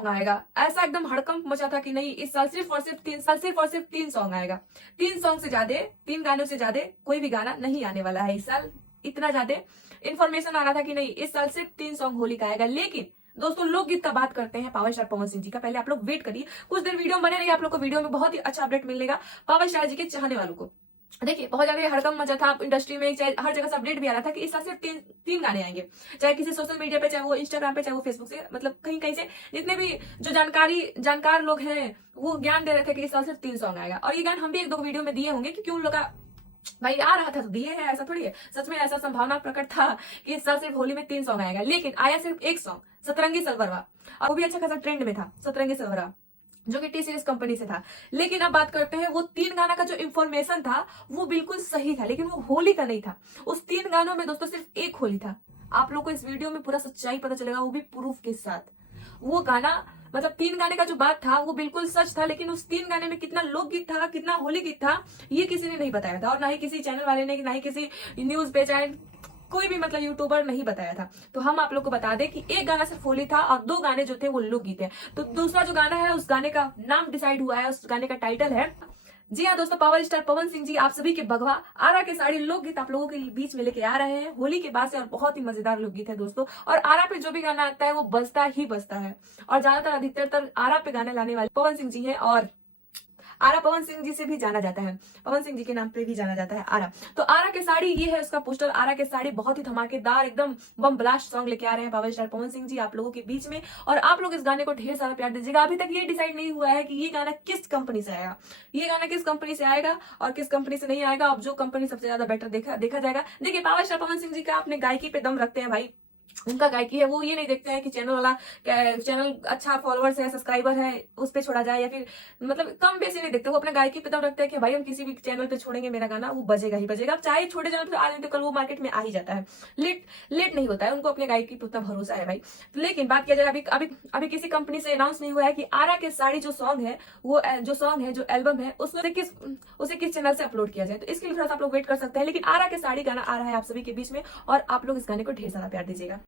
Song आएगा। ऐसा एकदम हड़कंप मचा था कि नहीं, इस साल सिर्फ और सिर्फ 3 सॉन्ग आएगा। 3 सॉन्ग से ज्यादा, 3 गानों से ज्यादा कोई भी गाना नहीं आने वाला है इस साल। इतना ज्यादा इन्फॉर्मेशन आ रहा था कि नहीं, इस साल सिर्फ 3 सॉन्ग होली का आएगा। लेकिन दोस्तों, लोकगीत का बात करते हैं पावर स्टार पवन सिंह जी का। पहले आप लोग वेट करिए, कुछ देर वीडियो बने रहिए, आप लोग को वीडियो में बहुत ही अच्छा अपडेट मिलेगा पावर स्टार जी के चाहने वालों को। देखिए, बहुत ज्यादा हड़कंप मचा था इंडस्ट्री में, चाहे हर जगह से अपडेट भी आ रहा था कि इस साल सिर्फ तीन गाने आएंगे। चाहे किसी सोशल मीडिया पे, चाहे वो इंस्टाग्राम पे, चाहे वो फेसबुक से, मतलब कहीं कहीं से जितने भी जो जानकार लोग हैं वो ज्ञान दे रहे थे कि इस साल सिर्फ 3 सॉन्ग आएगा। और ये ज्ञान हम भी 1-2 वीडियो में दिए होंगे, क्योंकि उन लोग का भाई आ रहा था तो दिए है, ऐसा थोड़ी है। सच में ऐसा संभावना प्रकट था कि इस साल सिर्फ होली में 3 सॉन्ग आएगा, लेकिन आया सिर्फ 1 सॉन्ग, सतरंगी सलवरवा, और वो भी अच्छा खासा ट्रेंड में था, सतरंगी सलवरवा, जो कि टी सीरीज कंपनी से था। लेकिन अब बात करते हैं, वो 3 गाना का जो इन्फॉर्मेशन था वो बिल्कुल सही था, लेकिन वो होली का नहीं था। उस 3 गानों में दोस्तों सिर्फ 1 होली था। आप लोग को इस वीडियो में पूरा सच्चाई पता चलेगा, वो भी प्रूफ के साथ। वो गाना, मतलब 3 गाने का जो बात था वो बिल्कुल सच था, लेकिन उस 3 गाने में कितना लोकगीत था, कितना होली गीत था, ये किसी ने नहीं बताया था। और ना ही किसी चैनल वाले ने, ना ही किसी न्यूज पे, चाहे कोई भी मतलब यूट्यूबर नहीं बताया था। तो हम आप लोग को बता दें कि 1 गाना सिर्फ होली था और 2 गाने जो थे वो लोकगीत है। तो दूसरा जो गाना है, उस गाने का नाम डिसाइड हुआ है, उस गाने का टाइटल है, जी हाँ दोस्तों, पावर स्टार पवन सिंह जी आप सभी के भगवा आरा के साड़ी लोकगीत आप लोगों के बीच में लेके आ रहे हैं होली के बाद से। और बहुत ही मजेदार लोकगीत है दोस्तों। और आरा पे जो भी गाना आता है वो बजता ही बजता है, और ज्यादातर अधिकतर आरा पे गाने लाने वाले पवन सिंह जी है। और आरा पवन सिंह जी से भी जाना जाता है, पवन सिंह जी के नाम पे भी जाना जाता है आरा। तो आरा के साड़ी, ये है उसका पोस्टर। आरा के साड़ी बहुत ही धमाकेदार, एकदम बम ब्लास्ट सॉन्ग लेके आ रहे हैं पावर स्टार पवन सिंह जी आप लोगों के बीच में। और आप लोग इस गाने को ढेर सारा प्यार दीजिएगा। अभी तक ये डिसाइड नहीं हुआ है कि ये गाना किस कंपनी से आएगा, ये गाना किस कंपनी से आएगा और किस कंपनी से नहीं आएगा। अब जो कंपनी सबसे ज्यादा बेटर देखा जाएगा। देखिए, पावर स्टार पवन सिंह जी का अपने गायकी पे दम रखते हैं भाई, उनका गायकी है, वो ये नहीं देखते हैं कि चैनल अच्छा फॉलोअर्स है, सब्सक्राइबर है, उस पे छोड़ा जाए, या फिर मतलब कम बेसी नहीं देखते। वो अपने गायकी पे दम रखते हैं कि भाई हम किसी भी चैनल पे छोड़ेंगे मेरा गाना, वो बजेगा ही बजेगा। चाहे छोटे चैनल पे आज नहीं तो कल वो मार्केट में आ ही जाता है, लेट नहीं होता है। उनको अपने गायकी पे उतना भरोसा है भाई। लेकिन बात किया जाए, अभी किसी कंपनी से अनाउंस नहीं हुआ है कि आरा के साड़ी जो सॉन्ग है, वो जो एल्बम है, उसे किस चैनल से अपलोड किया जाए। तो इसके लिए थोड़ा सा आप लोग वेट कर सकते हैं। लेकिन आरा के साड़ी गाना आ रहा है आप सभी के बीच में, और आप लोग इस गाने को ढेर सारा प्यार दीजिएगा।